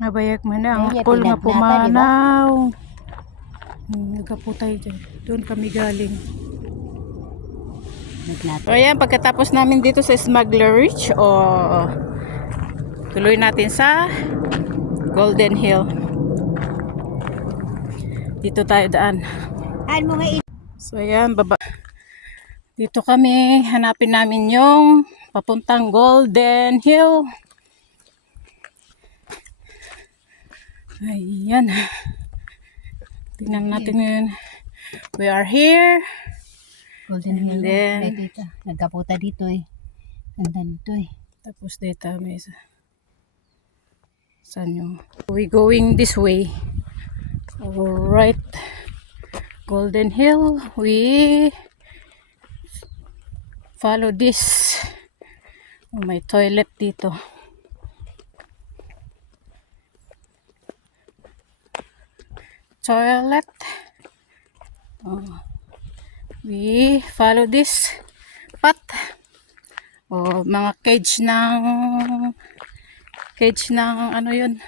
Nabayag man na ang Kaya akol nga tinagna ka, pumanaw. Nagkaputay dyan. Doon kami galing. So ayan, pagkatapos namin dito sa Smuggler Ridge, tuloy natin sa Golden Hill. Dito tayo daan. So ayan, baba. Dito kami, hanapin namin yung papuntang Golden Hill. Ayan. Tingnan natin yun. We are here. Golden Hill. Then, Dito. Nagkaputa dito eh. Ganda dito eh. tapos dito may isa. Saan yung? We going this way. Alright. Golden Hill. We follow this. Oh, may toilet dito. Toilet. We follow this path. Mga cage ng ano yun,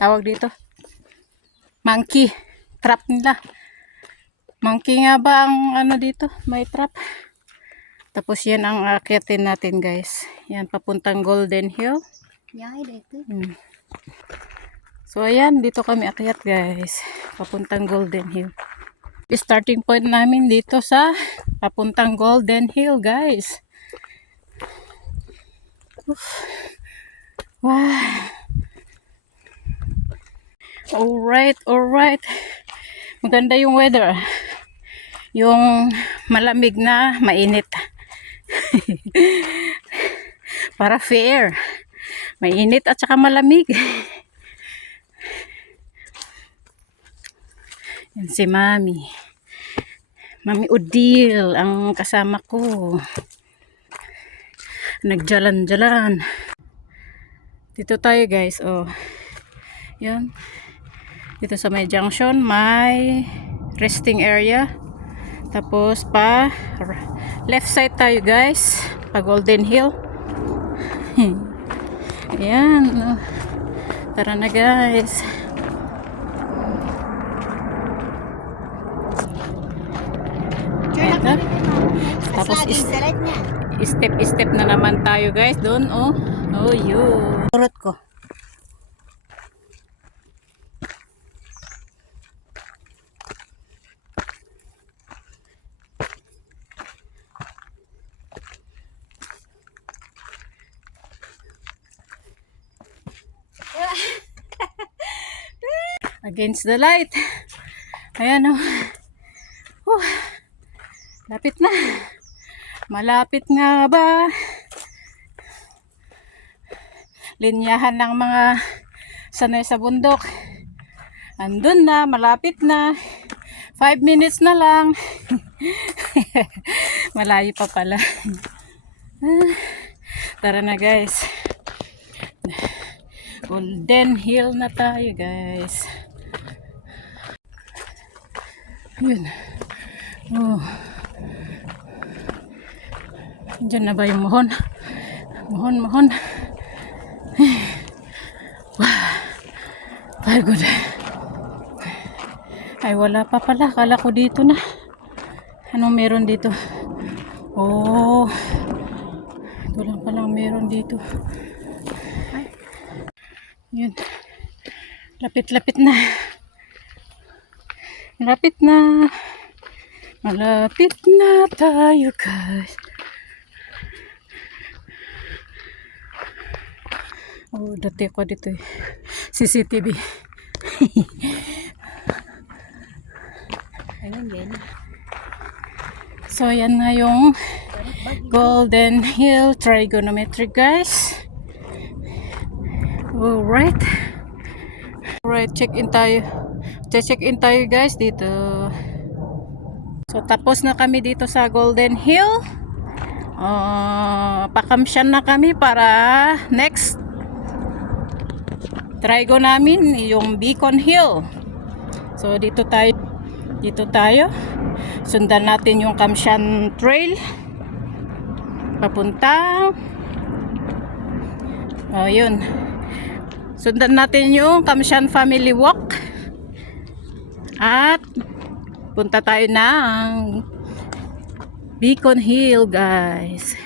tawag dito, monkey trap nila. Monkey nga ba ang ano dito, may trap. Tapos yan ang akyatin natin guys, yan papuntang Golden Hill. So ayan, dito kami akyat guys, papuntang Golden Hill. Starting point namin dito sa papuntang Golden Hill guys. Wow. Alright. Maganda yung weather. Yung malamig na mainit. Para fair. Mainit at saka malamig. Yan si Mami. Mami Odile ang kasama ko. Nagjalan-jalan. Dito tayo guys. Yan. Dito sa may junction, may resting area. Tapos pa left side tayo guys. Pa Golden Hill. Ayan. Tara na guys. Ito. Tapos step na naman tayo guys doon. Yun. Turot ko. Against the light. Ayan lapit na. Malapit nga ba? Linyahan ng mga sanay sa bundok. Andun na, malapit na. 5 minutes na lang. Malayo pa pala. Tara na guys. Golden Hill na tayo guys. Yun. Diyan na ba yung mohon? Mohon. Pagod. Ay wala pa pala. Kala ko dito na. Anong meron dito? Ito lang palang meron dito. Yun. Lapit na. Malapit na tayo guys. Dati ako dito eh. CCTV. So yan na yung Golden Hill trigonometry guys. Alright, check in tayo guys dito. So tapos na kami dito sa Golden Hill. Pakamsyan na kami para next trigo namin yung Beacon Hill. So dito tayo. Sundan natin yung Kamsyan Trail papuntang yun. Sundan natin yung Kamsyan Family Walk. At punta tayo ng Beacon Hill, guys.